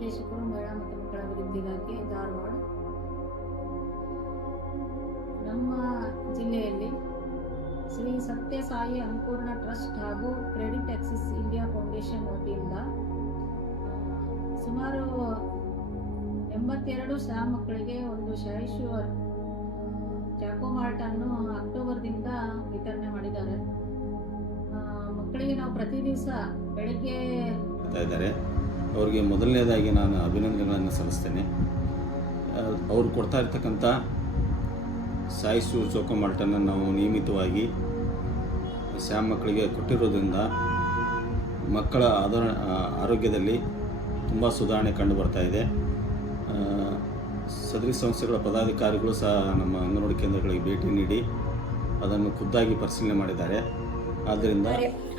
ನಿರ್ದೇಶಕರು ಮಹಿಳಾ ಮತ್ತು ಮಕ್ಕಳ ಅಭಿವೃದ್ಧಿ ಇಲಾಖೆ ಧಾರವಾಡ. ನಮ್ಮ ಜಿಲ್ಲೆಯಲ್ಲಿ ಶ್ರೀ ಸತ್ಯ ಸಾಯಿ ಅನ್ನಪೂರ್ಣ ಟ್ರಸ್ಟ್ ಹಾಗೂ ಕ್ರೆಡಿಟ್ ಆಕ್ಸಿಸ್ ಇಂಡಿಯಾ ಫೌಂಡೇಶನ್ ವತಿಯಿಂದ ಸುಮಾರು 82 ಶಾಲಾ ಮಕ್ಕಳಿಗೆ ಒಂದು ಶಾಯಿಶ್ಯೂರ್ ಚಾಕೋ ಮಾಲ್ಟ್ ಅನ್ನು ಅಕ್ಟೋಬರ್ದಿಂದ ವಿತರಣೆ ಮಾಡಿದ್ದಾರೆ. ಮಕ್ಕಳಿಗೆ ನಾವು ಪ್ರತಿ ದಿವಸ ಬೆಳಗ್ಗೆ ಇದ್ದಾರೆ. ಅವರಿಗೆ ಮೊದಲನೇದಾಗಿ ನಾನು ಅಭಿನಂದನೆಗಳನ್ನು ಸಲ್ಲಿಸ್ತೇನೆ. ಅವರು ಕೊಡ್ತಾ ಇರ್ತಕ್ಕಂಥ ಶಾಯಿಶ್ಯೂರ್ ಚಾಕೋ ಮಾಲ್ಟನ್ನು ನಾವು ನಿಯಮಿತವಾಗಿ ಶಾಲಾ ಮಕ್ಕಳಿಗೆ ಕೊಟ್ಟಿರೋದ್ರಿಂದ ಮಕ್ಕಳ ಆರೋಗ್ಯದಲ್ಲಿ ತುಂಬ ಸುಧಾರಣೆ ಕಂಡು ಬರ್ತಾ ಇದೆ. ಸದರಿ ಸಂಸ್ಥೆಗಳ ಪದಾಧಿಕಾರಿಗಳು ಸಹ ನಮ್ಮ ಅಂಗನವಾಡಿ ಕೇಂದ್ರಗಳಿಗೆ ಭೇಟಿ ನೀಡಿ ಅದನ್ನು ಖುದ್ದಾಗಿ ಪರಿಶೀಲನೆ ಮಾಡಿದ್ದಾರೆ. ಆದ್ದರಿಂದ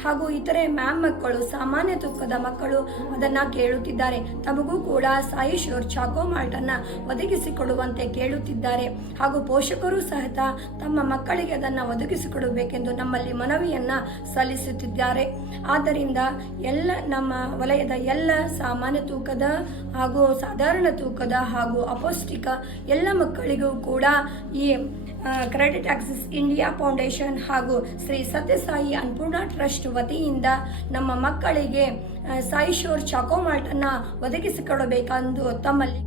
ಹಾಗೂ ಇತರೆ ಮ್ಯಾಮ್ ಮಕ್ಕಳು ಸಾಮಾನ್ಯ ತೂಕದ ಮಕ್ಕಳು ಅದನ್ನ ಕೇಳುತ್ತಿದ್ದಾರೆ. ತಮಗೂ ಕೂಡ ಶಾಯಿಶ್ಯೂರ್ ಚಾಕೋ ಮಾಲ್ಟ್ ಅನ್ನ ಒದಗಿಸಿಕೊಡುವಂತೆ ಕೇಳುತ್ತಿದ್ದಾರೆ. ಹಾಗೂ ಪೋಷಕರು ಸಹಿತ ತಮ್ಮ ಮಕ್ಕಳಿಗೆ ಅದನ್ನು ಒದಗಿಸಿಕೊಡಬೇಕೆಂದು ನಮ್ಮಲ್ಲಿ ಮನವಿಯನ್ನ ಸಲ್ಲಿಸುತ್ತಿದ್ದಾರೆ. ಆದ್ದರಿಂದ ಎಲ್ಲ ನಮ್ಮ ವಲಯದ ಎಲ್ಲ ಸಾಮಾನ್ಯ ತೂಕದ ಹಾಗೂ ಸಾಧಾರಣ ತೂಕದ ಹಾಗೂ ಅಪೌಷ್ಟಿಕ ಎಲ್ಲ ಮಕ್ಕಳಿಗೂ ಕೂಡ ಈ ಕ್ರೆಡಿಟ್ ಆಕ್ಸಿಸ್ ಇಂಡಿಯಾ ಫೌಂಡೇಶನ್ ಹಾಗೂ ಶ್ರೀ ಸತ್ಯಸಾಯಿ ಅನ್ನಪೂರ್ಣ ಟ್ರಸ್ಟ್ ವತಿಯಿಂದ ನಮ್ಮ ಮಕ್ಕಳಿಗೆ ಶಾಯಿಶ್ಯೂರ್ ಚಾಕೋ ಮಾಲ್ಟ್ ಅನ್ನು ಒದಗಿಸಿಕೊಡಬೇಕೆಂದು ತಮ್ಮಲ್ಲಿ